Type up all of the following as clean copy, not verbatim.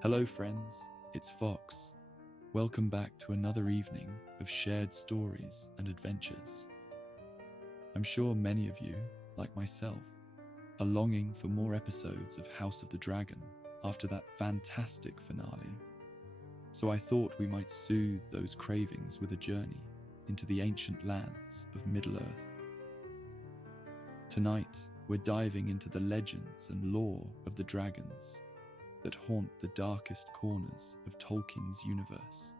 Hello friends, it's Fox. Welcome back to another evening of shared stories and adventures. I'm sure many of you, like myself, are longing for more episodes of House of the Dragon after that fantastic finale. So I thought we might soothe those cravings with a journey into the ancient lands of Middle Earth. Tonight, we're diving into the legends and lore of the dragons that haunt the darkest corners of Tolkien's universe.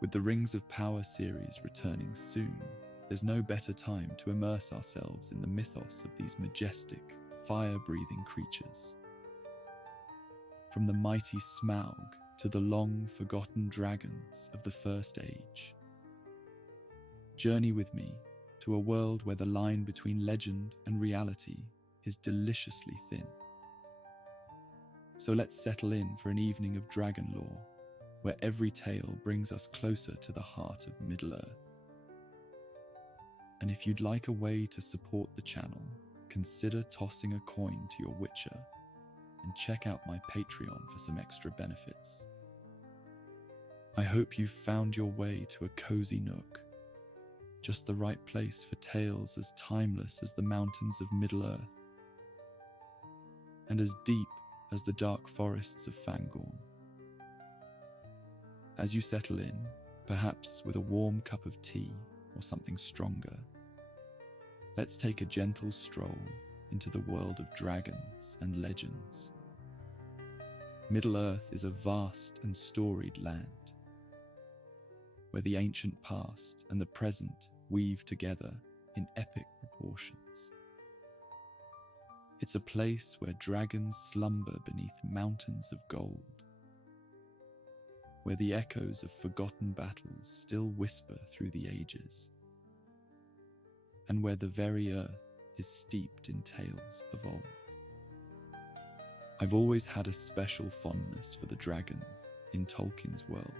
With the Rings of Power series returning soon, there's no better time to immerse ourselves in the mythos of these majestic, fire-breathing creatures. From the mighty Smaug to the long-forgotten dragons of the First Age. Journey with me to a world where the line between legend and reality is deliciously thin. So let's settle in for an evening of dragon lore, where every tale brings us closer to the heart of Middle Earth. And if you'd like a way to support the channel, consider tossing a coin to your Witcher and check out my Patreon for some extra benefits. I hope you've found your way to a cozy nook, just the right place for tales as timeless as the mountains of Middle Earth, and as deep as the dark forests of Fangorn. As you settle in, perhaps with a warm cup of tea or something stronger, let's take a gentle stroll into the world of dragons and legends. Middle Earth is a vast and storied land, where the ancient past and the present weave together in epic proportions. It's a place where dragons slumber beneath mountains of gold, where the echoes of forgotten battles still whisper through the ages, and where the very earth is steeped in tales of old. I've always had a special fondness for the dragons in Tolkien's world,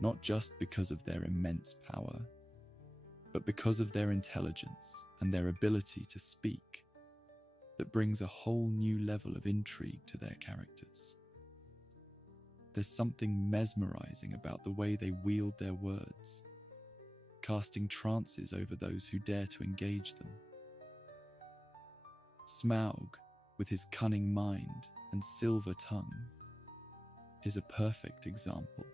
not just because of their immense power, but because of their intelligence and their ability to speak that brings a whole new level of intrigue to their characters. There's something mesmerizing about the way they wield their words, casting trances over those who dare to engage them. Smaug, with his cunning mind and silver tongue, is a perfect example,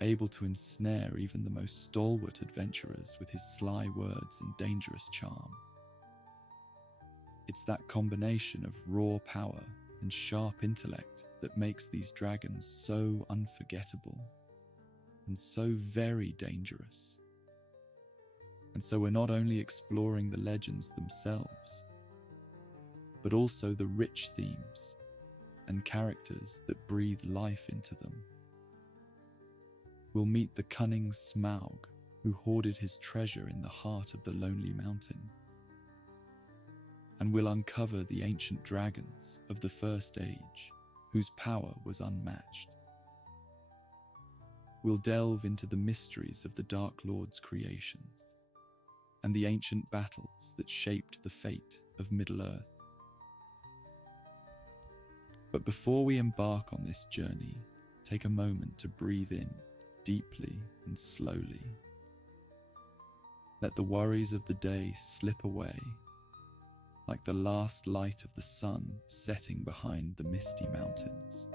able to ensnare even the most stalwart adventurers with his sly words and dangerous charm. It's that combination of raw power and sharp intellect that makes these dragons so unforgettable and so very dangerous. And so we're not only exploring the legends themselves, but also the rich themes and characters that breathe life into them. We'll meet the cunning Smaug, who hoarded his treasure in the heart of the lonely mountain. And we'll uncover the ancient dragons of the First Age, whose power was unmatched. We'll delve into the mysteries of the Dark Lord's creations, and the ancient battles that shaped the fate of Middle Earth. But before we embark on this journey, take a moment to breathe in deeply and slowly. Let the worries of the day slip away, like the last light of the sun setting behind the misty mountains.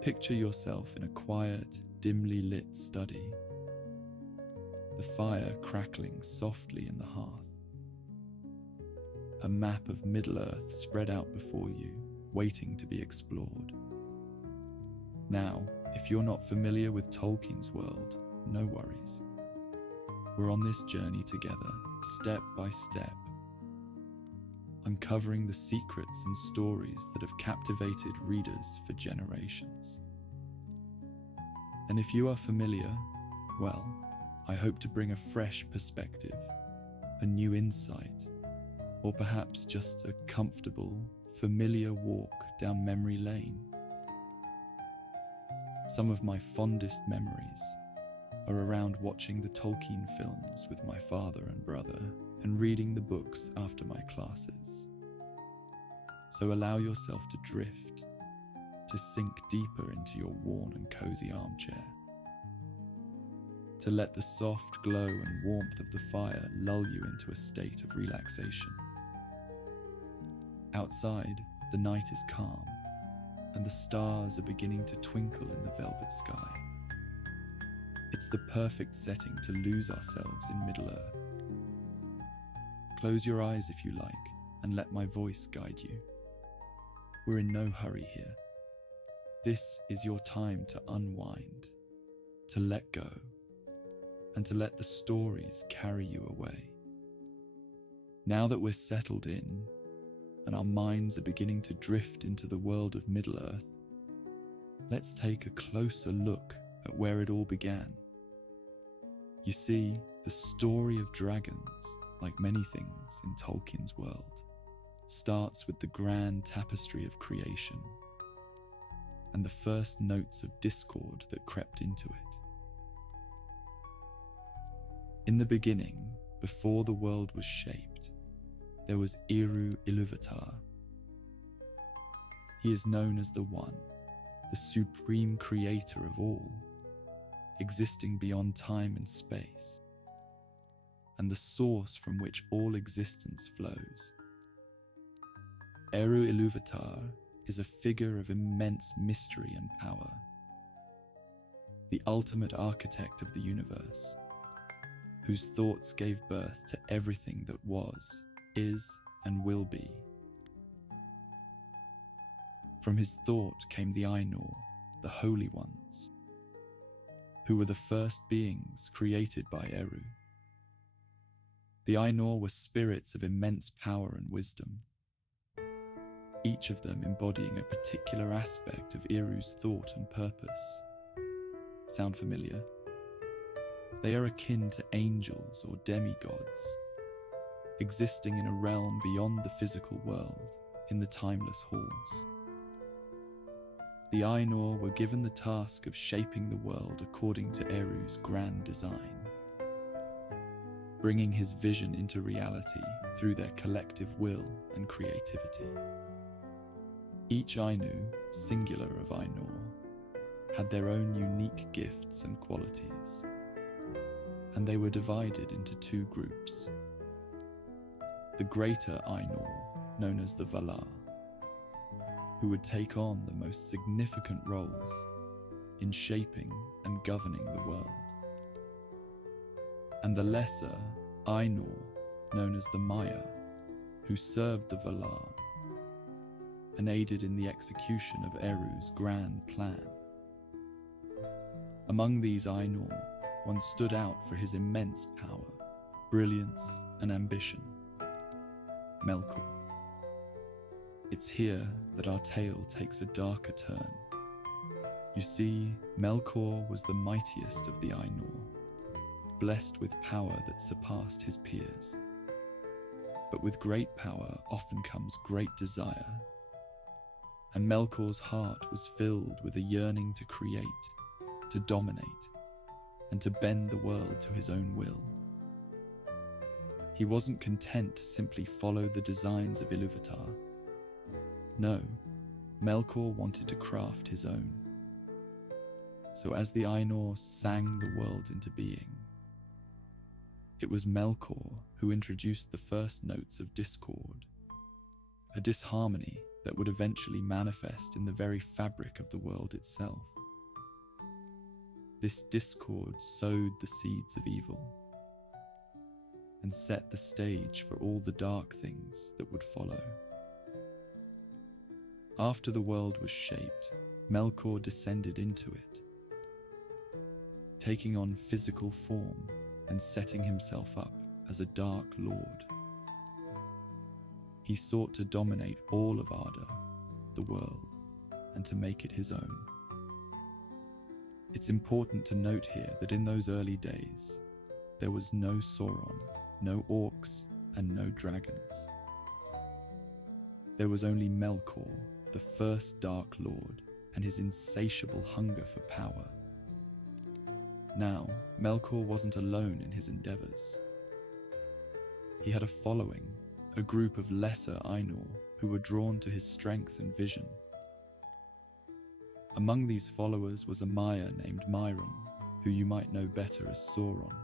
Picture yourself in a quiet, dimly lit study, the fire crackling softly in the hearth. A map of Middle Earth spread out before you, waiting to be explored. Now, if you're not familiar with Tolkien's world, no worries. We're on this journey together, step by step, uncovering the secrets and stories that have captivated readers for generations. And if you are familiar, well, I hope to bring a fresh perspective, a new insight, or perhaps just a comfortable, familiar walk down memory lane. Some of my fondest memories are around watching the Tolkien films with my father and brother and reading the books after my classes. So allow yourself to drift, to sink deeper into your worn and cozy armchair, to let the soft glow and warmth of the fire lull you into a state of relaxation. Outside, the night is calm, and the stars are beginning to twinkle in the velvet sky. It's the perfect setting to lose ourselves in Middle Earth. Close your eyes if you like, and let my voice guide you. We're in no hurry here. This is your time to unwind, to let go, and to let the stories carry you away. Now that we're settled in, and our minds are beginning to drift into the world of Middle Earth, let's take a closer look at where it all began. You see, the story of dragons, like many things in Tolkien's world, starts with the grand tapestry of creation and the first notes of discord that crept into it. In the beginning, before the world was shaped, there was Eru Ilúvatar. He is known as the One, the supreme creator of all, existing beyond time and space, and the source from which all existence flows. Eru Ilúvatar is a figure of immense mystery and power, the ultimate architect of the universe, whose thoughts gave birth to everything that was, is, and will be. From his thought came the Ainur, the Holy Ones, who were the first beings created by Eru. The Ainur were spirits of immense power and wisdom, each of them embodying a particular aspect of Eru's thought and purpose. Sound familiar? They are akin to angels or demigods, existing in a realm beyond the physical world, in the timeless halls. The Ainur were given the task of shaping the world according to Eru's grand design, bringing his vision into reality through their collective will and creativity. Each Ainu, singular of Ainur, had their own unique gifts and qualities, and they were divided into two groups. The greater Ainur, known as the Valar, who would take on the most significant roles in shaping and governing the world, and the lesser Ainur, known as the Maya, who served the Valar and aided in the execution of Eru's grand plan. Among these Ainur, one stood out for his immense power, brilliance, and ambition: Melkor. It's here that our tale takes a darker turn. You see, Melkor was the mightiest of the Ainur, blessed with power that surpassed his peers. But with great power often comes great desire, and Melkor's heart was filled with a yearning to create, to dominate, and to bend the world to his own will. He wasn't content to simply follow the designs of Ilúvatar. No, Melkor wanted to craft his own. So as the Ainur sang the world into being, it was Melkor who introduced the first notes of discord, a disharmony that would eventually manifest in the very fabric of the world itself. This discord sowed the seeds of evil and set the stage for all the dark things that would follow. After the world was shaped, Melkor descended into it, taking on physical form and setting himself up as a Dark Lord. He sought to dominate all of Arda, the world, and to make it his own. It's important to note here that in those early days, there was no Sauron, no orcs, and no dragons. There was only Melkor, the first Dark Lord, and his insatiable hunger for power. Now, Melkor wasn't alone in his endeavors. He had a following, a group of lesser Ainur who were drawn to his strength and vision. Among these followers was a Maya named Myron, who you might know better as Sauron.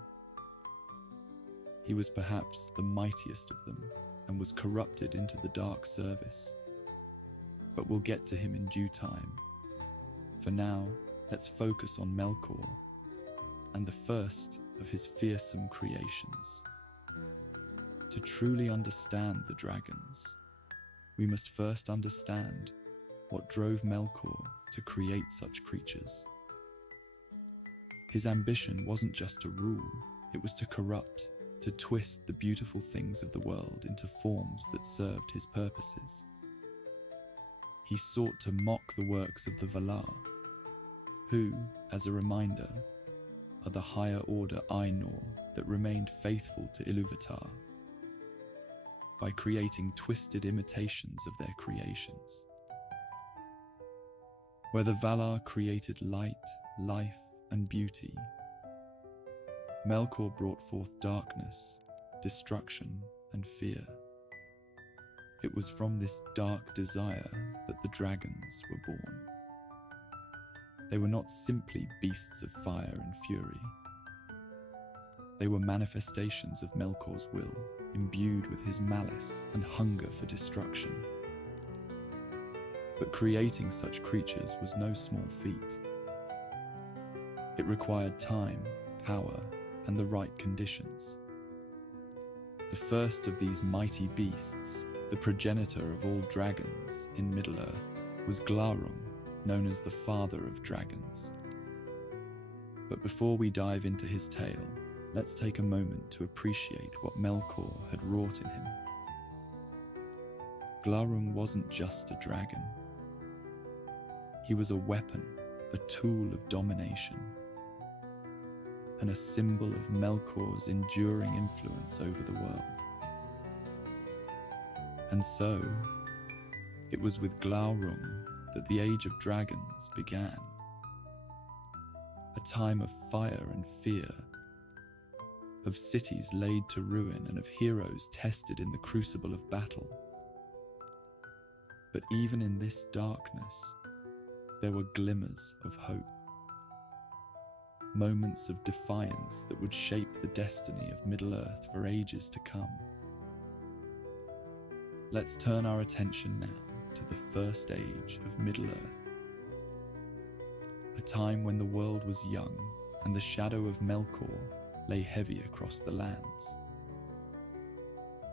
He was perhaps the mightiest of them and was corrupted into the dark service. But we'll get to him in due time. For now, let's focus on Melkor and the first of his fearsome creations. To truly understand the dragons, we must first understand what drove Melkor to create such creatures. His ambition wasn't just to rule, it was to corrupt, to twist the beautiful things of the world into forms that served his purposes. He sought to mock the works of the Valar, who, as a reminder, are the higher order Ainur that remained faithful to Ilúvatar, by creating twisted imitations of their creations. Where the Valar created light, life, and beauty, Melkor brought forth darkness, destruction, and fear. It was from this dark desire that the dragons were born. They were not simply beasts of fire and fury. They were manifestations of Melkor's will, imbued with his malice and hunger for destruction. But creating such creatures was no small feat. It required time, power, and the right conditions. The first of these mighty beasts, the progenitor of all dragons in Middle Earth, was Glaurung, known as the father of dragons. But before we dive into his tale, let's take a moment to appreciate what Melkor had wrought in him. Glaurung wasn't just a dragon. He was a weapon, a tool of domination, and a symbol of Melkor's enduring influence over the world. And so, it was with Glaurung that the Age of Dragons began. A time of fire and fear, of cities laid to ruin and of heroes tested in the crucible of battle. But even in this darkness, there were glimmers of hope. Moments of defiance that would shape the destiny of Middle Earth for ages to come. Let's turn our attention now to the first age of Middle Earth. A time when the world was young and the shadow of Melkor lay heavy across the lands.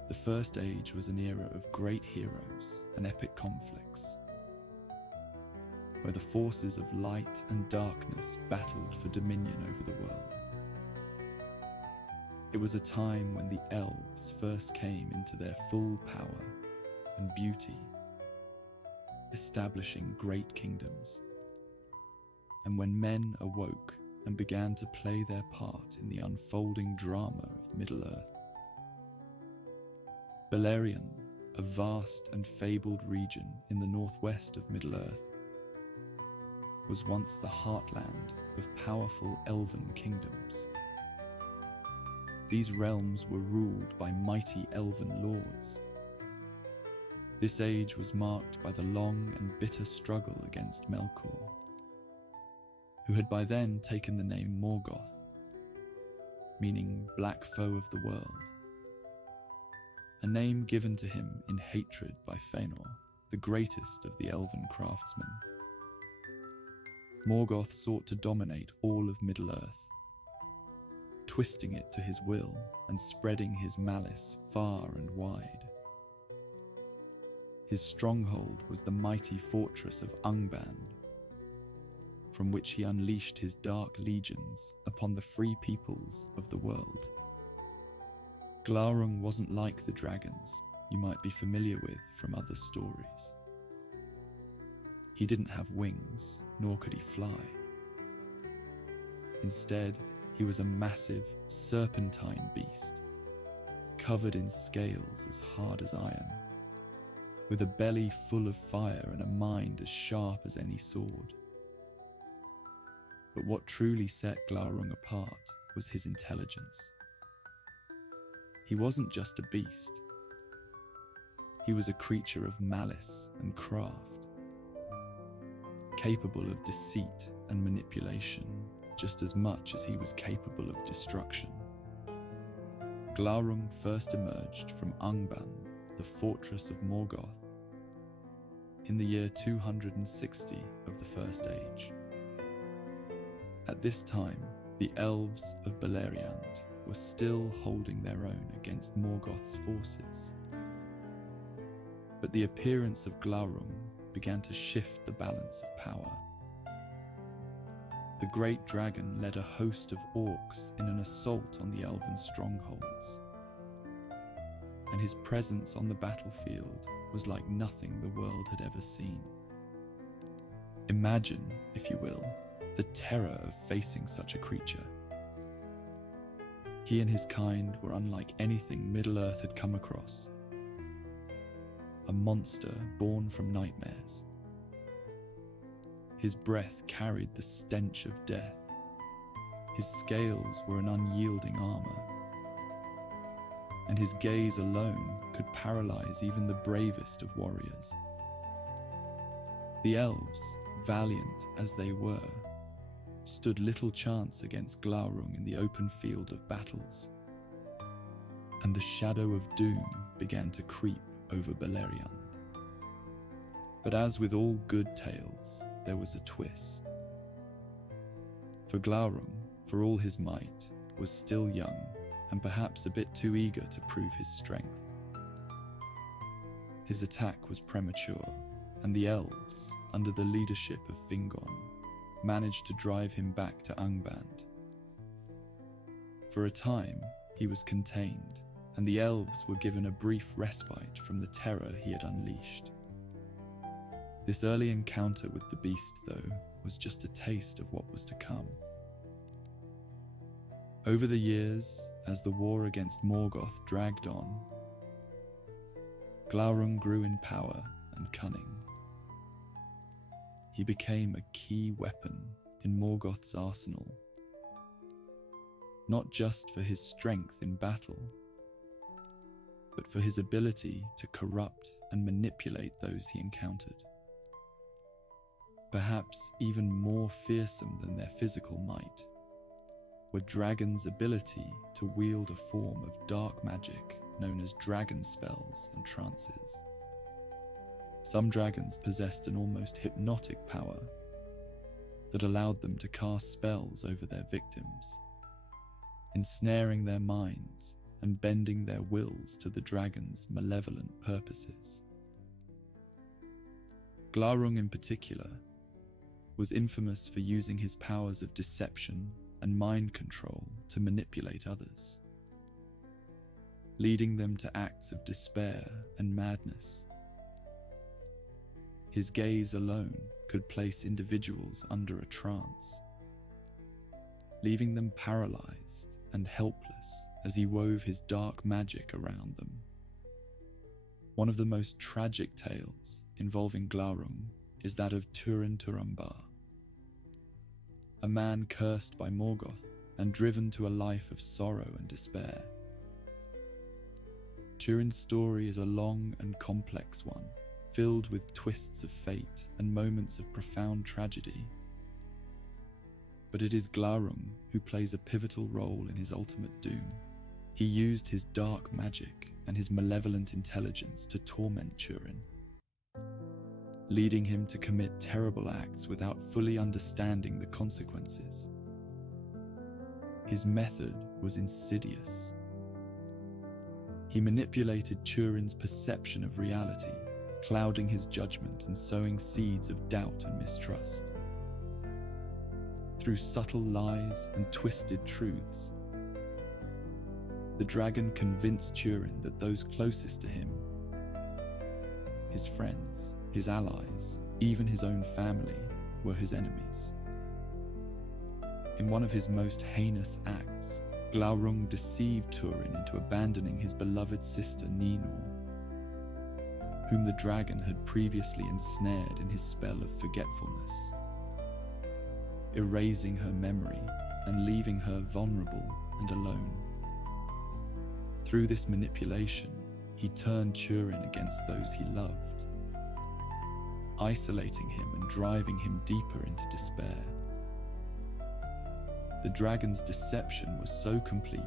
The First Age was an era of great heroes and epic conflicts, where the forces of light and darkness battled for dominion over the world. It was a time when the elves first came into their full power and beauty, establishing great kingdoms, and when men awoke and began to play their part in the unfolding drama of Middle Earth. Beleriand, a vast and fabled region in the northwest of Middle Earth, was once the heartland of powerful elven kingdoms. These realms were ruled by mighty elven lords. This age was marked by the long and bitter struggle against Melkor, who had by then taken the name Morgoth, meaning black foe of the world, a name given to him in hatred by Fëanor, the greatest of the elven craftsmen. Morgoth sought to dominate all of Middle Earth, twisting it to his will and spreading his malice far and wide. His stronghold was the mighty fortress of Angband, from which he unleashed his dark legions upon the free peoples of the world. Glaurung wasn't like the dragons you might be familiar with from other stories. He didn't have wings, nor could he fly. Instead, he was a massive, serpentine beast, covered in scales as hard as iron, with a belly full of fire and a mind as sharp as any sword. But what truly set Glaurung apart was his intelligence. He wasn't just a beast. he was a creature of malice and craft, capable of deceit and manipulation just as much as he was capable of destruction. Glaurung first emerged from Angband, the fortress of Morgoth, in the year 260 of the First Age. At this time, the elves of Beleriand were still holding their own against Morgoth's forces. But the appearance of Glaurung began to shift the balance of power. The great dragon led a host of orcs in an assault on the elven strongholds, and his presence on the battlefield was like nothing the world had ever seen. Imagine, if you will, the terror of facing such a creature. He and his kind were unlike anything Middle Earth had come across. A monster born from nightmares. His breath carried the stench of death. His scales were an unyielding armor, and his gaze alone could paralyze even the bravest of warriors. The elves, valiant as they were, stood little chance against Glaurung in the open field of battles, and the shadow of doom began to creep over Beleriand. But as with all good tales, there was a twist. For Glaurung, for all his might, was still young and perhaps a bit too eager to prove his strength. His attack was premature, and the elves, under the leadership of Fingon, managed to drive him back to Angband. For a time, he was contained, and the elves were given a brief respite from the terror he had unleashed. This early encounter with the beast, though, was just a taste of what was to come. Over the years, as the war against Morgoth dragged on, Glaurung grew in power and cunning. He became a key weapon in Morgoth's arsenal, not just for his strength in battle, but for his ability to corrupt and manipulate those he encountered. Perhaps even more fearsome than their physical might were dragons' ability to wield a form of dark magic known as dragon spells and trances. Some dragons possessed an almost hypnotic power that allowed them to cast spells over their victims, ensnaring their minds and bending their wills to the dragon's malevolent purposes. Glaurung in particular was infamous for using his powers of deception and mind control to manipulate others, leading them to acts of despair and madness. His gaze alone could place individuals under a trance, leaving them paralyzed and helpless as he wove his dark magic around them. One of the most tragic tales involving Glaurung is that of Turin Turambar, a man cursed by Morgoth and driven to a life of sorrow and despair. Turin's story is a long and complex one, filled with twists of fate and moments of profound tragedy. But it is Glaurung who plays a pivotal role in his ultimate doom. He used his dark magic and his malevolent intelligence to torment Turin, leading him to commit terrible acts without fully understanding the consequences. His method was insidious. He manipulated Turin's perception of reality, clouding his judgment and sowing seeds of doubt and mistrust. Through subtle lies and twisted truths, the dragon convinced Turin that those closest to him, his friends, his allies, even his own family, were his enemies. In one of his most heinous acts, Glaurung deceived Turin into abandoning his beloved sister Ninor, whom the dragon had previously ensnared in his spell of forgetfulness, erasing her memory and leaving her vulnerable and alone. Through this manipulation, he turned Turin against those he loved, isolating him and driving him deeper into despair. The dragon's deception was so complete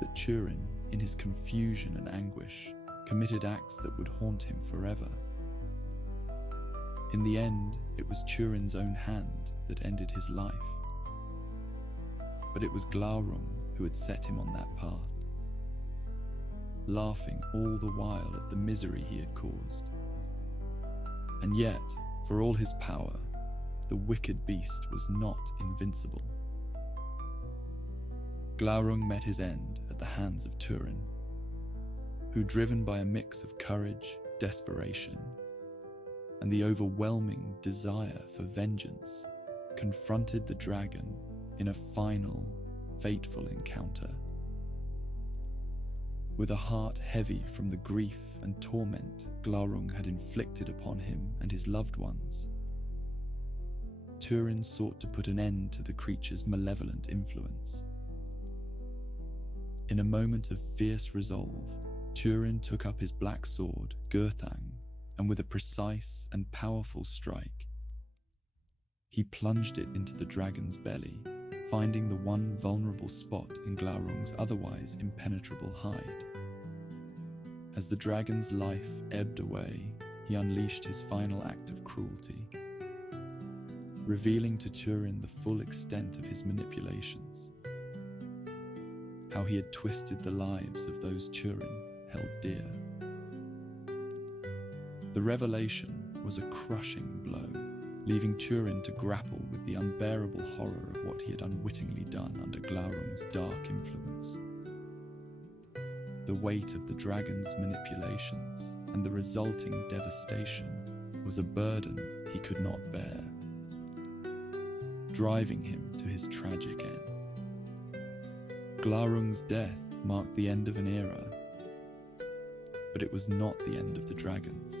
that Turin, in his confusion and anguish, committed acts that would haunt him forever. In the end, it was Turin's own hand that ended his life. But it was Glaurung who had set him on that path, laughing all the while at the misery he had caused. And yet, for all his power, the wicked beast was not invincible. Glaurung met his end at the hands of Turin, who, driven by a mix of courage, desperation, and the overwhelming desire for vengeance, confronted the dragon in a final, fateful encounter. With a heart heavy from the grief and torment Glaurung had inflicted upon him and his loved ones, Turin sought to put an end to the creature's malevolent influence. In a moment of fierce resolve, Turin took up his black sword, Gurthang, and with a precise and powerful strike, he plunged it into the dragon's belly, finding the one vulnerable spot in Glaurung's otherwise impenetrable hide. As the dragon's life ebbed away, he unleashed his final act of cruelty, revealing to Turin the full extent of his manipulations, how he had twisted the lives of those Turin held dear. The revelation was a crushing blow, leaving Turin to grapple with the unbearable horror of what he had unwittingly done under Glaurung's dark influence. The weight of the dragon's manipulations and the resulting devastation was a burden he could not bear, driving him to his tragic end. Glaurung's death marked the end of an era, but it was not the end of the dragons.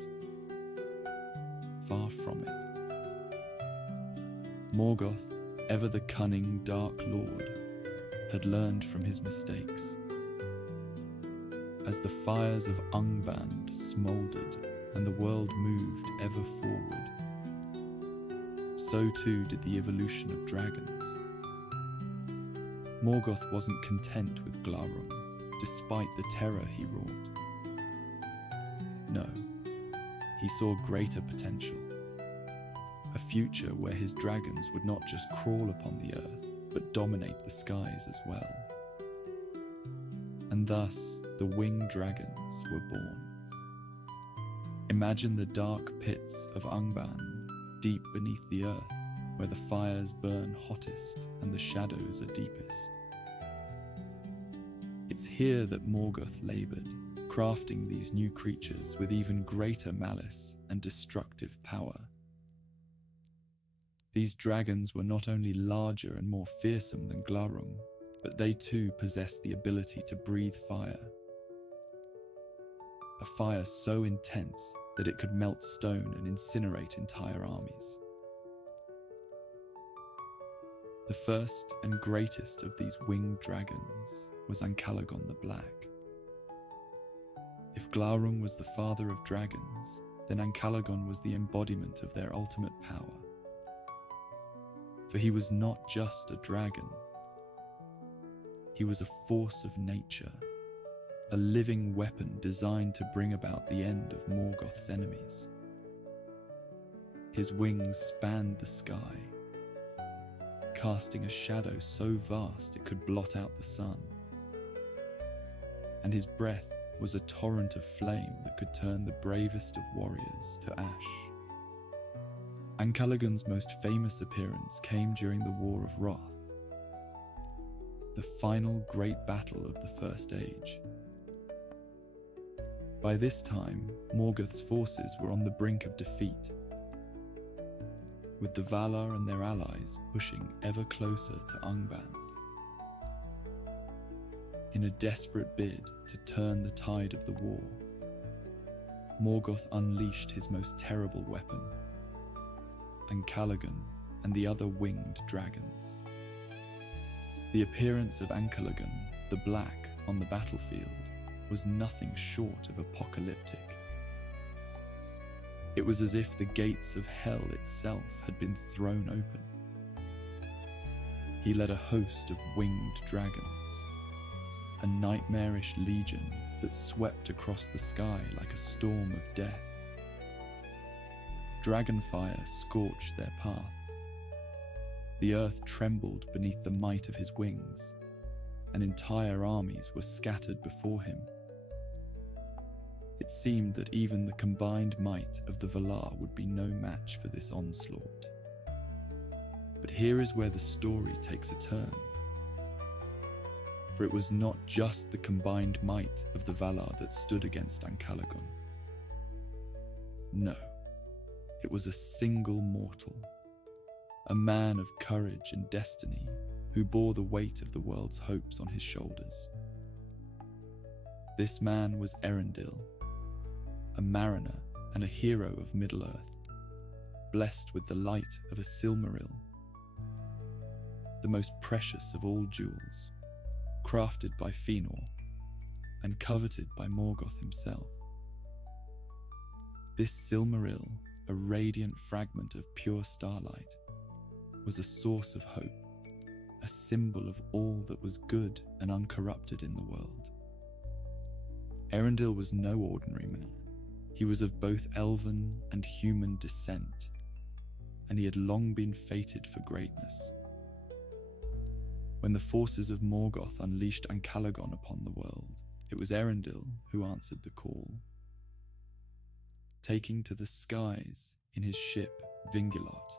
Far from it. Morgoth, ever the cunning Dark Lord, had learned from his mistakes. As the fires of Angband smouldered and the world moved ever forward, so too did the evolution of dragons. Morgoth wasn't content with Glaurung, despite the terror he wrought. No, he saw greater potential. A future where his dragons would not just crawl upon the earth, but dominate the skies as well. And thus, the winged dragons were born. Imagine the dark pits of Angband, deep beneath the earth, where the fires burn hottest and the shadows are deepest. It's here that Morgoth laboured, crafting these new creatures with even greater malice and destructive power. These dragons were not only larger and more fearsome than Glaurung, but they too possessed the ability to breathe fire. A fire so intense that it could melt stone and incinerate entire armies. The first and greatest of these winged dragons was Ancalagon the Black. If Glaurung was the father of dragons, then Ancalagon was the embodiment of their ultimate power. For he was not just a dragon. He was a force of nature, a living weapon designed to bring about the end of Morgoth's enemies. His wings spanned the sky, casting a shadow so vast it could blot out the sun. And his breath was a torrent of flame that could turn the bravest of warriors to ash. Ancalagon's most famous appearance came during the War of Wrath, the final great battle of the First Age. By this time, Morgoth's forces were on the brink of defeat, with the Valar and their allies pushing ever closer to Angband. In a desperate bid to turn the tide of the war, Morgoth unleashed his most terrible weapon, Ancalagon and the other winged dragons. The appearance of Ancalagon, the Black, on the battlefield was nothing short of apocalyptic. It was as if the gates of hell itself had been thrown open. He led a host of winged dragons, a nightmarish legion that swept across the sky like a storm of death. Dragonfire scorched their path. The earth trembled beneath the might of his wings, and entire armies were scattered before him. It seemed that even the combined might of the Valar would be no match for this onslaught. But here is where the story takes a turn. For it was not just the combined might of the Valar that stood against Ancalagon. No, it was a single mortal, a man of courage and destiny who bore the weight of the world's hopes on his shoulders. This man was Erendil, a mariner and a hero of Middle Earth, blessed with the light of a Silmaril, the most precious of all jewels, crafted by Fëanor and coveted by Morgoth himself. This Silmaril, a radiant fragment of pure starlight, was a source of hope, a symbol of all that was good and uncorrupted in the world. Erendil was no ordinary man. He was of both elven and human descent, and he had long been fated for greatness. When the forces of Morgoth unleashed Ancalagon upon the world, it was Erendil who answered the call. Taking to the skies in his ship Vingilot,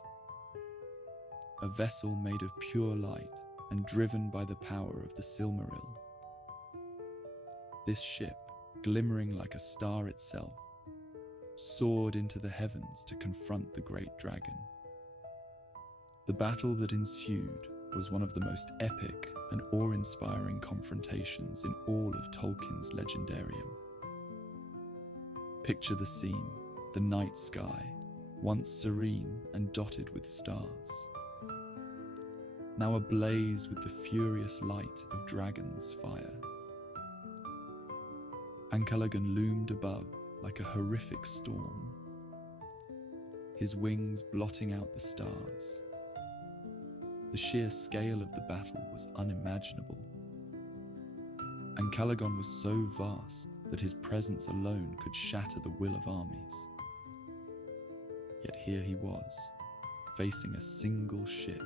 a vessel made of pure light and driven by the power of the Silmaril. This ship, glimmering like a star itself, soared into the heavens to confront the great dragon. The battle that ensued was one of the most epic and awe-inspiring confrontations in all of Tolkien's legendarium. Picture the scene, the night sky, once serene and dotted with stars, now ablaze with the furious light of dragon's fire. Ancalagon loomed above like a horrific storm, his wings blotting out the stars. The sheer scale of the battle was unimaginable. Ancalagon was so vast that his presence alone could shatter the will of armies. Yet here he was, facing a single ship,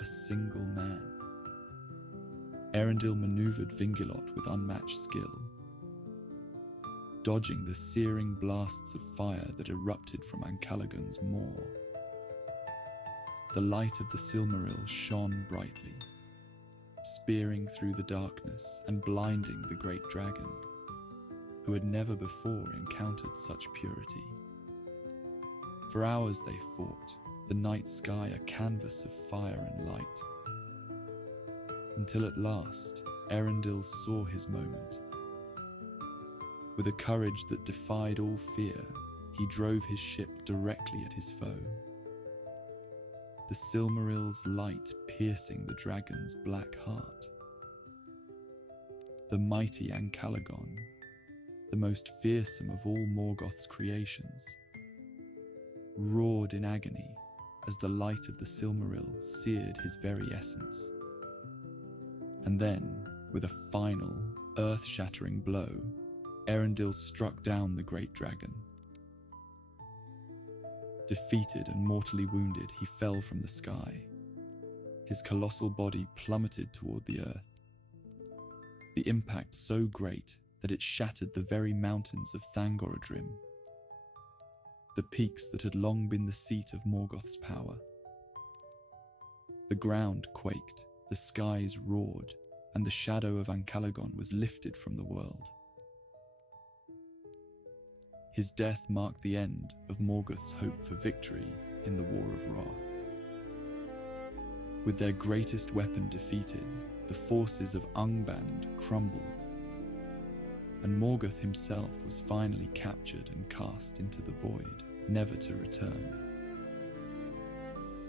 a single man. Erendil maneuvered Vingilot with unmatched skill, dodging the searing blasts of fire that erupted from Ancalagon's maw. The light of the Silmaril shone brightly, spearing through the darkness and blinding the great dragon, who had never before encountered such purity. For hours they fought, the night sky a canvas of fire and light, until at last Erendil saw his moment. With a courage that defied all fear, he drove his ship directly at his foe, the Silmaril's light piercing the dragon's black heart. The mighty Ancalagon, the most fearsome of all Morgoth's creations, roared in agony as the light of the Silmaril seared his very essence. And then, with a final, earth-shattering blow, Erendil struck down the great dragon. Defeated and mortally wounded, he fell from the sky. His colossal body plummeted toward the earth, the impact so great that it shattered the very mountains of Thangorodrim, the peaks that had long been the seat of Morgoth's power. The ground quaked, the skies roared, and the shadow of Ancalagon was lifted from the world. His death marked the end of Morgoth's hope for victory in the War of Wrath. With their greatest weapon defeated, the forces of Angband crumbled, and Morgoth himself was finally captured and cast into the void, never to return.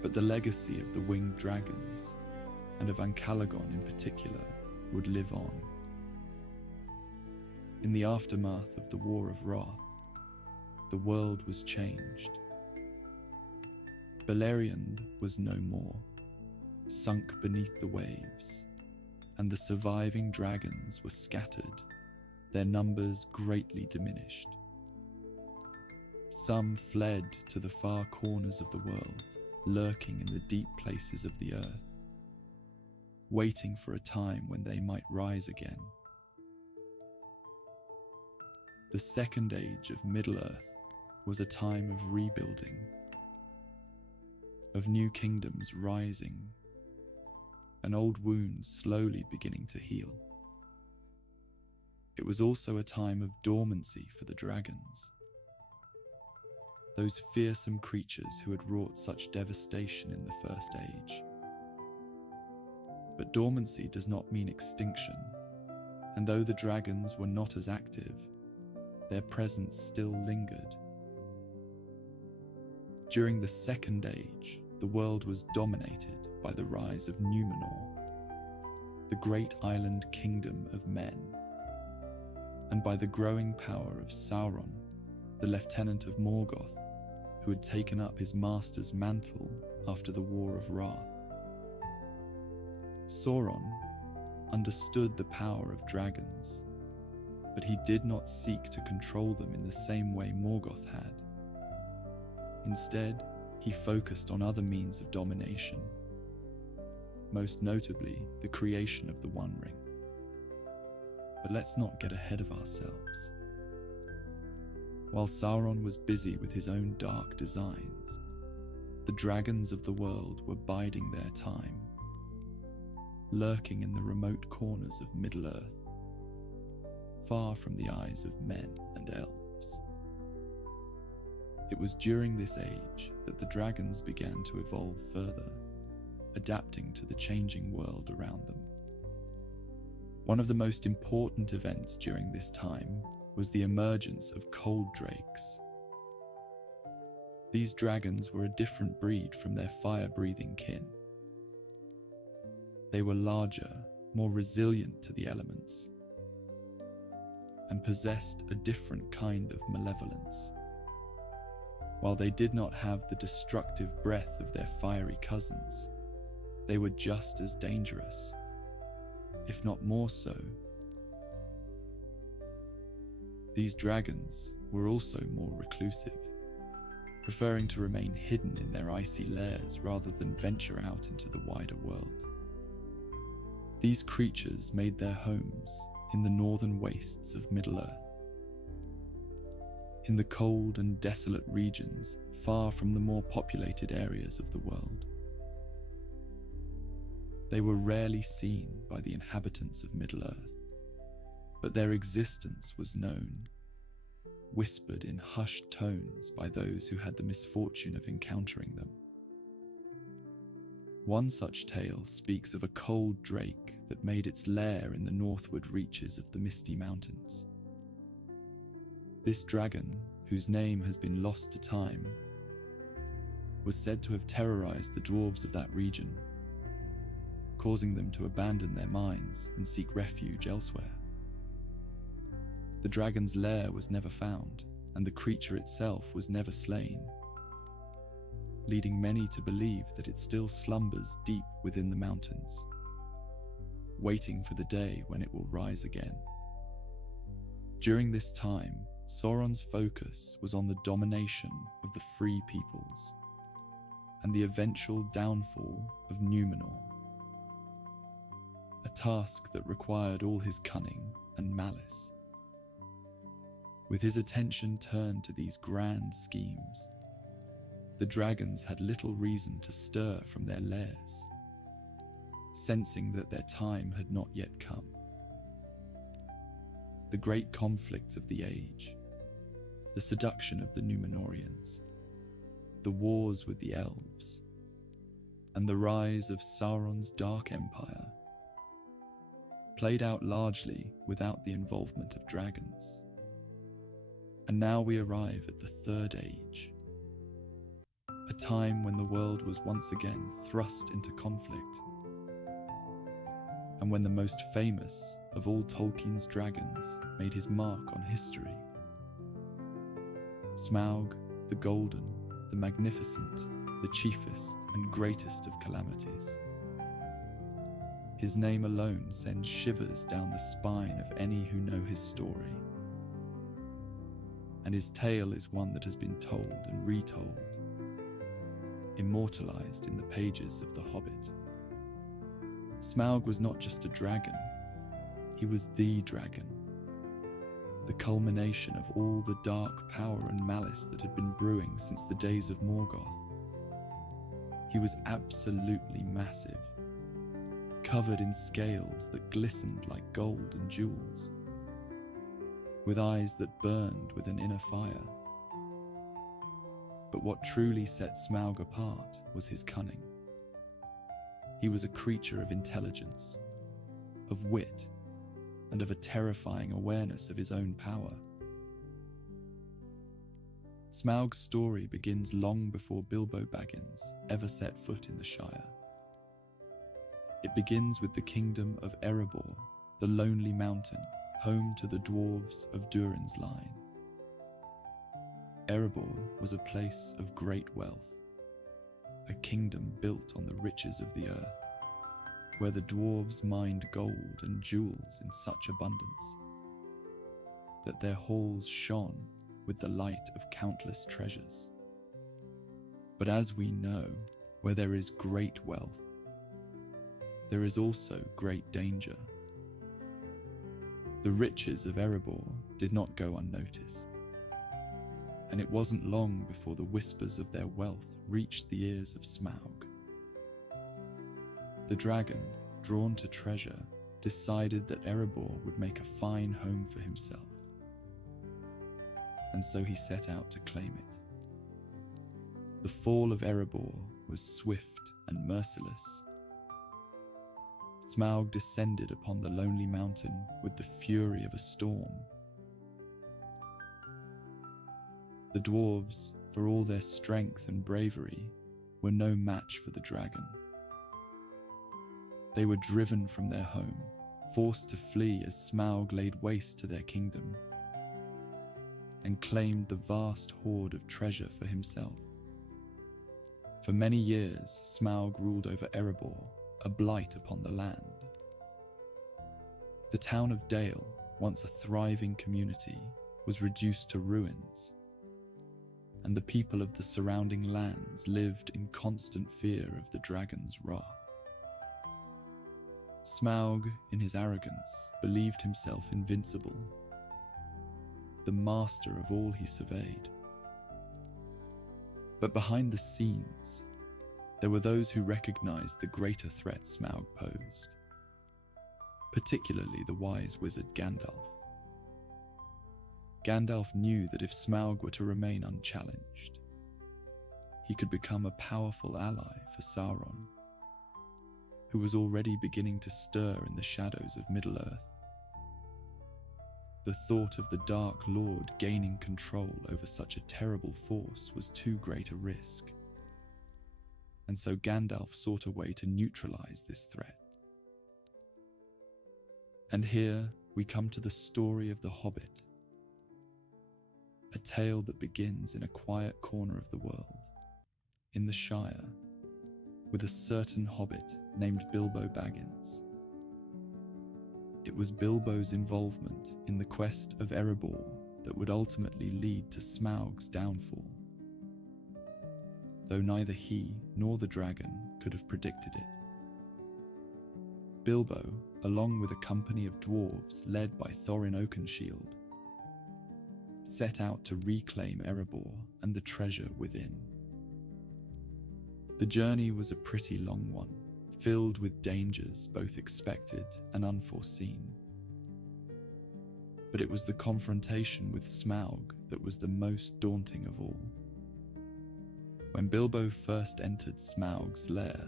But the legacy of the winged dragons, and of Ancalagon in particular, would live on. In the aftermath of the War of Wrath, the world was changed. Beleriand was no more, sunk beneath the waves, and the surviving dragons were scattered, their numbers greatly diminished. Some fled to the far corners of the world, lurking in the deep places of the earth, waiting for a time when they might rise again. The Second Age of Middle Earth was a time of rebuilding, of new kingdoms rising, and old wounds slowly beginning to heal. It was also a time of dormancy for the dragons, those fearsome creatures who had wrought such devastation in the First Age. But dormancy does not mean extinction, and though the dragons were not as active, their presence still lingered. During the Second Age, the world was dominated by the rise of Numenor, the great island kingdom of men, and by the growing power of Sauron, the lieutenant of Morgoth, who had taken up his master's mantle after the War of Wrath. Sauron understood the power of dragons, but he did not seek to control them in the same way Morgoth had. Instead, he focused on other means of domination, most notably the creation of the One Ring. But let's not get ahead of ourselves. While Sauron was busy with his own dark designs, the dragons of the world were biding their time, lurking in the remote corners of Middle Earth, far from the eyes of men and elves. It was during this age that the dragons began to evolve further, adapting to the changing world around them. One of the most important events during this time was the emergence of cold drakes. These dragons were a different breed from their fire-breathing kin. They were larger, more resilient to the elements, and possessed a different kind of malevolence. While they did not have the destructive breath of their fiery cousins, they were just as dangerous, if not more so. These dragons were also more reclusive, preferring to remain hidden in their icy lairs rather than venture out into the wider world. These creatures made their homes in the northern wastes of Middle Earth, in the cold and desolate regions far from the more populated areas of the world. They were rarely seen by the inhabitants of Middle Earth, but their existence was known, whispered in hushed tones by those who had the misfortune of encountering them. One such tale speaks of a cold drake that made its lair in the northward reaches of the Misty Mountains. This dragon, whose name has been lost to time, was said to have terrorized the dwarves of that region, causing them to abandon their mines and seek refuge elsewhere. The dragon's lair was never found, and the creature itself was never slain, leading many to believe that it still slumbers deep within the mountains, waiting for the day when it will rise again. During this time, Sauron's focus was on the domination of the free peoples and the eventual downfall of Numenor, a task that required all his cunning and malice. With his attention turned to these grand schemes, the dragons had little reason to stir from their lairs, sensing that their time had not yet come. The great conflicts of the age, the seduction of the Númenóreans, the wars with the elves, and the rise of Sauron's Dark Empire played out largely without the involvement of dragons. And now we arrive at the Third Age, a time when the world was once again thrust into conflict, and when the most famous of all Tolkien's dragons made his mark on history. Smaug, the Golden, the Magnificent, the chiefest and greatest of calamities. His name alone sends shivers down the spine of any who know his story. And his tale is one that has been told and retold, immortalized in the pages of The Hobbit. Smaug was not just a dragon, he was the dragon, the culmination of all the dark power and malice that had been brewing since the days of Morgoth. He was absolutely massive, covered in scales that glistened like gold and jewels, with eyes that burned with an inner fire. But what truly set Smaug apart was his cunning. He was a creature of intelligence, of wit, and of a terrifying awareness of his own power. Smaug's story begins long before Bilbo Baggins ever set foot in the Shire. It begins with the kingdom of Erebor, the lonely mountain, home to the dwarves of Durin's line. Erebor was a place of great wealth, a kingdom built on the riches of the earth, where the dwarves mined gold and jewels in such abundance that their halls shone with the light of countless treasures. But as we know, where there is great wealth, there is also great danger. The riches of Erebor did not go unnoticed, and it wasn't long before the whispers of their wealth reached the ears of Smaug. The dragon, drawn to treasure, decided that Erebor would make a fine home for himself, and so he set out to claim it. The fall of Erebor was swift and merciless. Smaug descended upon the lonely mountain with the fury of a storm. The dwarves, for all their strength and bravery, were no match for the dragon. They were driven from their home, forced to flee as Smaug laid waste to their kingdom, and claimed the vast hoard of treasure for himself. For many years, Smaug ruled over Erebor, a blight upon the land. The town of Dale, once a thriving community, was reduced to ruins, and the people of the surrounding lands lived in constant fear of the dragon's wrath. Smaug, in his arrogance, believed himself invincible, the master of all he surveyed. But behind the scenes, there were those who recognized the greater threat Smaug posed, particularly the wise wizard Gandalf. Gandalf knew that if Smaug were to remain unchallenged, he could become a powerful ally for Sauron, who was already beginning to stir in the shadows of Middle Earth. The thought of the Dark Lord gaining control over such a terrible force was too great a risk, and so Gandalf sought a way to neutralize this threat. And here we come to the story of The Hobbit, a tale that begins in a quiet corner of the world, in the Shire, with a certain hobbit named Bilbo Baggins. It was Bilbo's involvement in the quest of Erebor that would ultimately lead to Smaug's downfall, though neither he nor the dragon could have predicted it. Bilbo, along with a company of dwarves led by Thorin Oakenshield, set out to reclaim Erebor and the treasure within. The journey was a pretty long one, filled with dangers both expected and unforeseen. But it was the confrontation with Smaug that was the most daunting of all. When Bilbo first entered Smaug's lair,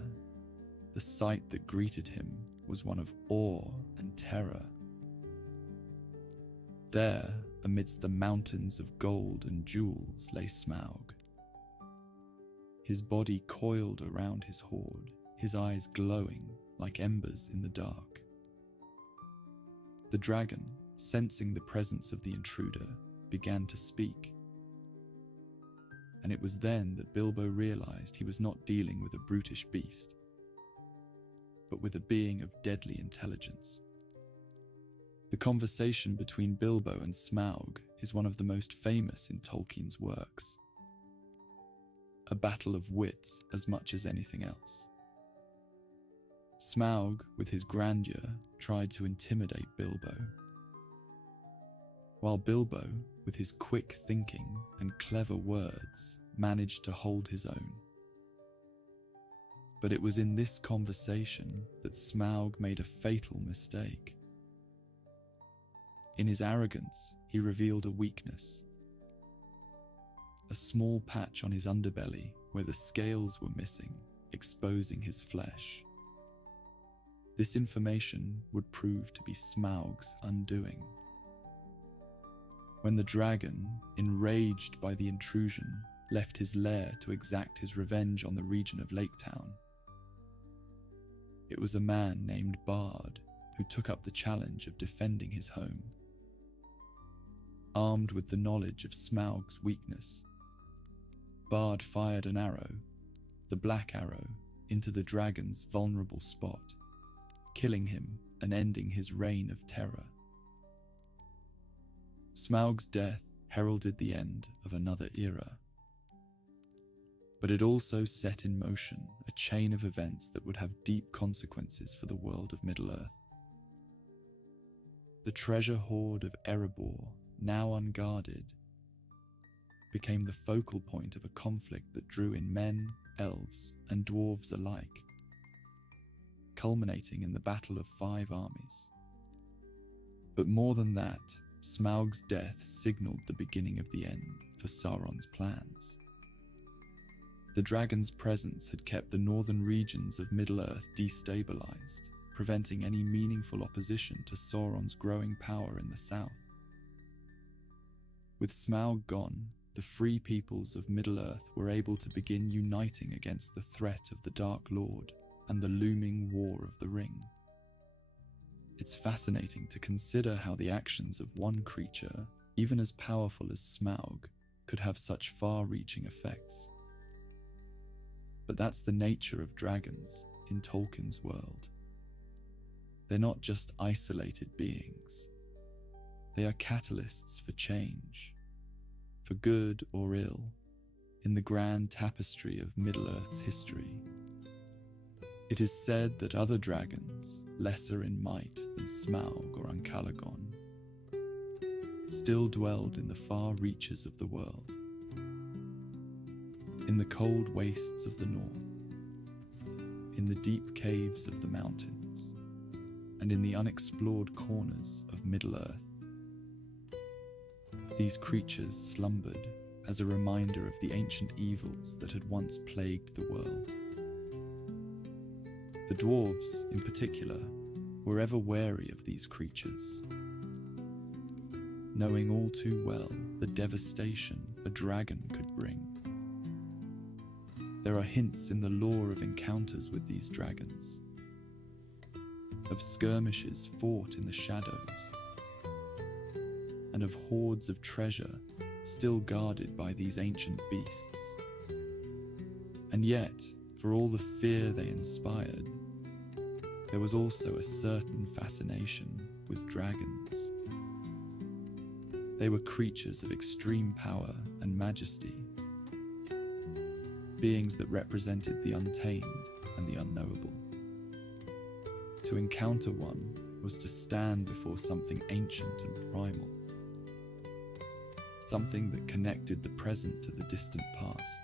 the sight that greeted him was one of awe and terror. There, amidst the mountains of gold and jewels, lay Smaug. His body coiled around his hoard, his eyes glowing like embers in the dark. The dragon, sensing the presence of the intruder, began to speak. And it was then that Bilbo realized he was not dealing with a brutish beast, but with a being of deadly intelligence. The conversation between Bilbo and Smaug is one of the most famous in Tolkien's works, a battle of wits as much as anything else. Smaug, with his grandeur, tried to intimidate Bilbo, while Bilbo, with his quick thinking and clever words, managed to hold his own. But it was in this conversation that Smaug made a fatal mistake. In his arrogance, he revealed a weakness, a small patch on his underbelly where the scales were missing, exposing his flesh. This information would prove to be Smaug's undoing. When the dragon, enraged by the intrusion, left his lair to exact his revenge on the region of Lake Town, it was a man named Bard who took up the challenge of defending his home. Armed with the knowledge of Smaug's weakness, Bard fired an arrow, the black arrow, into the dragon's vulnerable spot, killing him and ending his reign of terror. Smaug's death heralded the end of another era, but it also set in motion a chain of events that would have deep consequences for the world of Middle Earth. The treasure hoard of Erebor, now unguarded, became the focal point of a conflict that drew in men, elves, and dwarves alike, culminating in the Battle of 5 Armies. But more than that, Smaug's death signaled the beginning of the end for Sauron's plans. The dragon's presence had kept the northern regions of Middle-earth destabilized, preventing any meaningful opposition to Sauron's growing power in the south. With Smaug gone, the free peoples of Middle-earth were able to begin uniting against the threat of the Dark Lord and the looming War of the Ring. It's fascinating to consider how the actions of one creature, even as powerful as Smaug, could have such far-reaching effects. But that's the nature of dragons in Tolkien's world. They're not just isolated beings. They are catalysts for change, for good or ill, in the grand tapestry of Middle-earth's history. It is said that other dragons, lesser in might than Smaug or Ancalagon, still dwelled in the far reaches of the world, in the cold wastes of the north, in the deep caves of the mountains, and in the unexplored corners of Middle-earth. These creatures slumbered as a reminder of the ancient evils that had once plagued the world. The dwarves, in particular, were ever wary of these creatures, knowing all too well the devastation a dragon could bring. There are hints in the lore of encounters with these dragons, of skirmishes fought in the shadows, and of hoards of treasure still guarded by these ancient beasts. And yet, for all the fear they inspired, there was also a certain fascination with dragons. They were creatures of extreme power and majesty, beings that represented the untamed and the unknowable. To encounter one was to stand before something ancient and primal, something that connected the present to the distant past.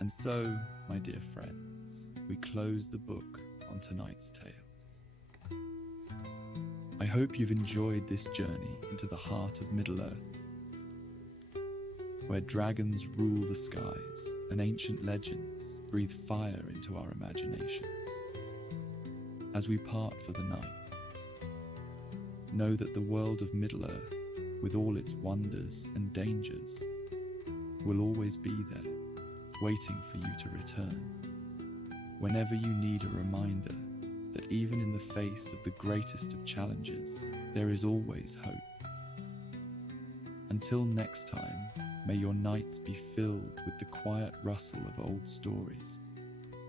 And so, my dear friends, we close the book on tonight's tales. I hope you've enjoyed this journey into the heart of Middle-earth, where dragons rule the skies and ancient legends breathe fire into our imaginations. As we part for the night, know that the world of Middle-earth, with all its wonders and dangers, will always be there, waiting for you to return. whenever you need a reminder that even in the face of the greatest of challenges, there is always hope. Until next time, may your nights be filled with the quiet rustle of old stories,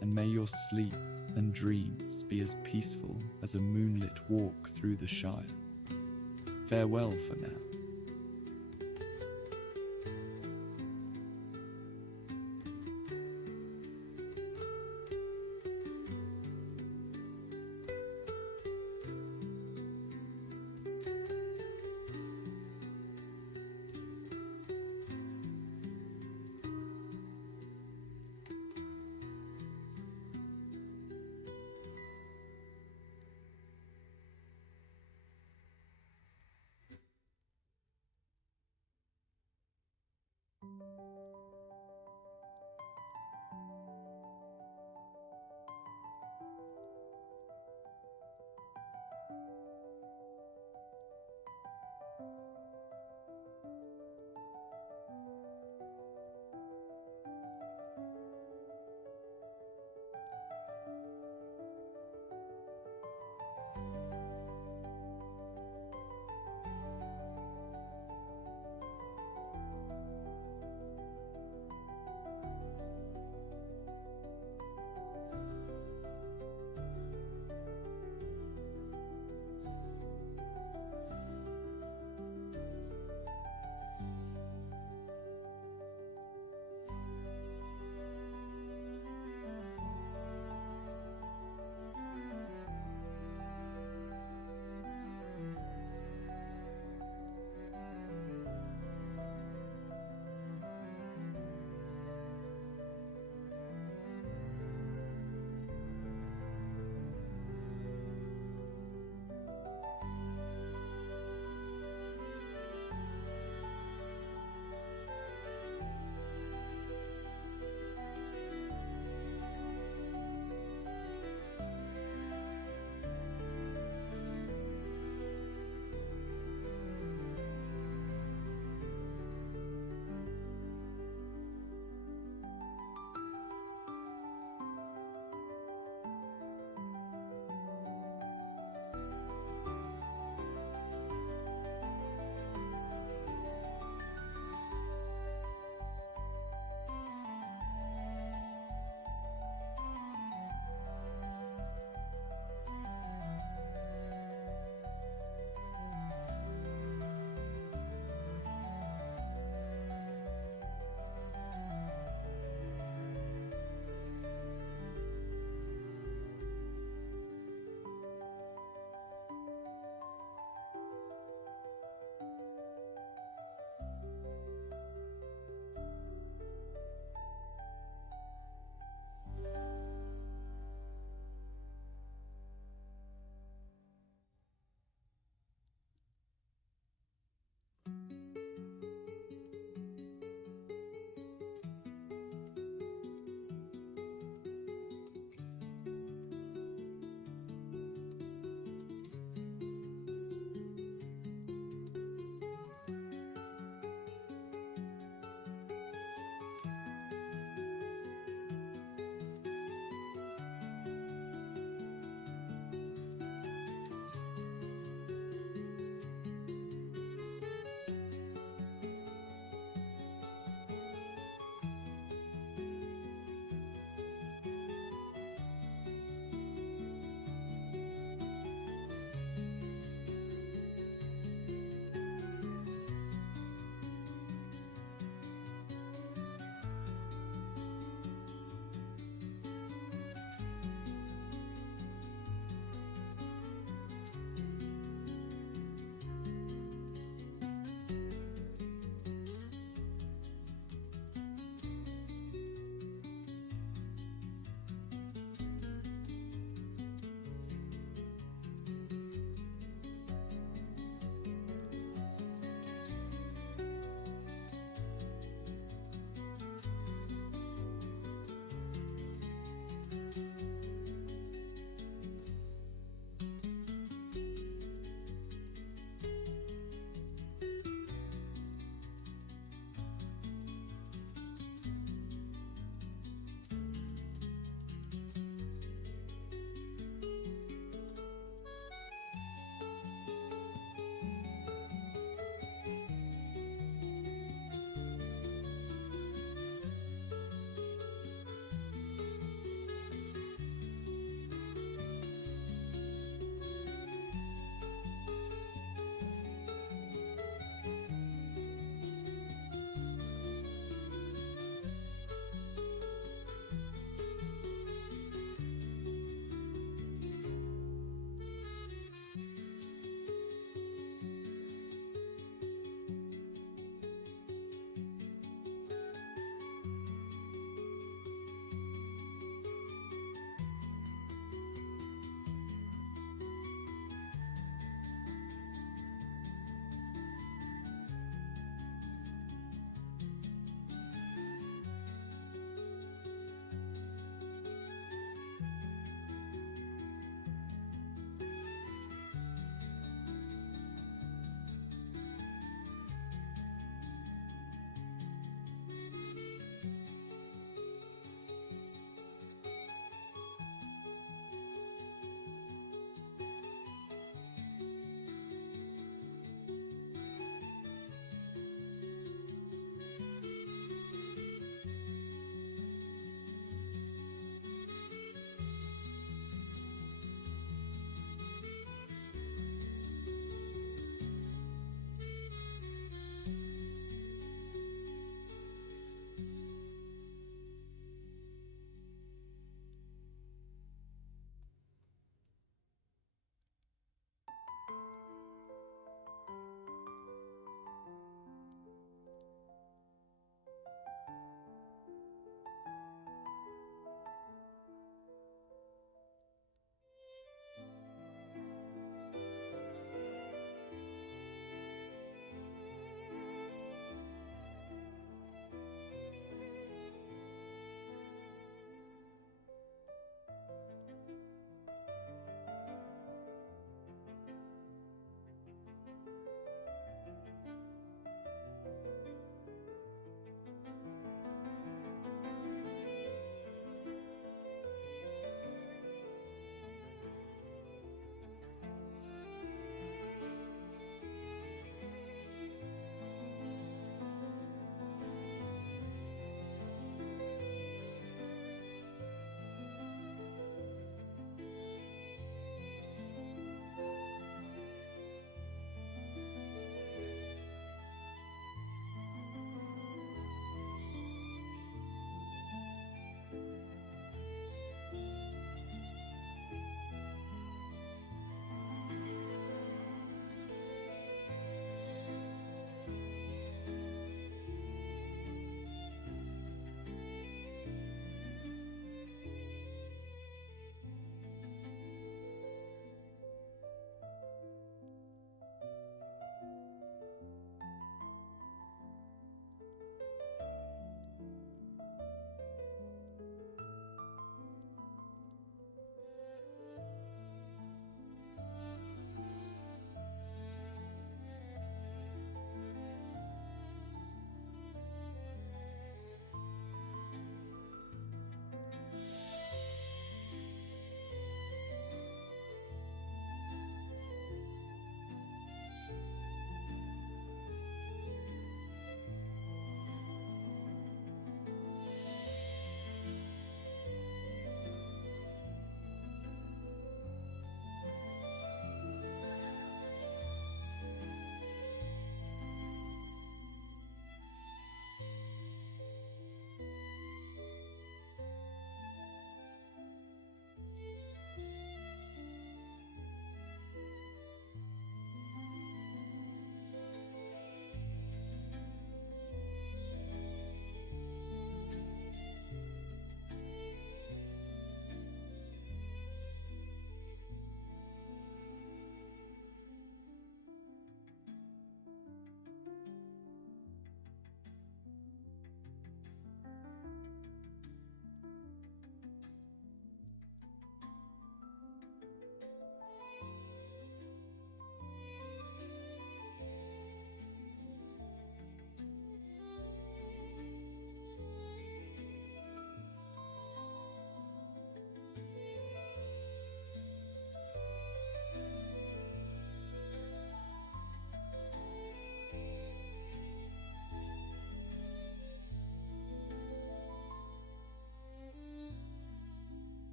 and may your sleep and dreams be as peaceful as a moonlit walk through the Shire. Farewell for now.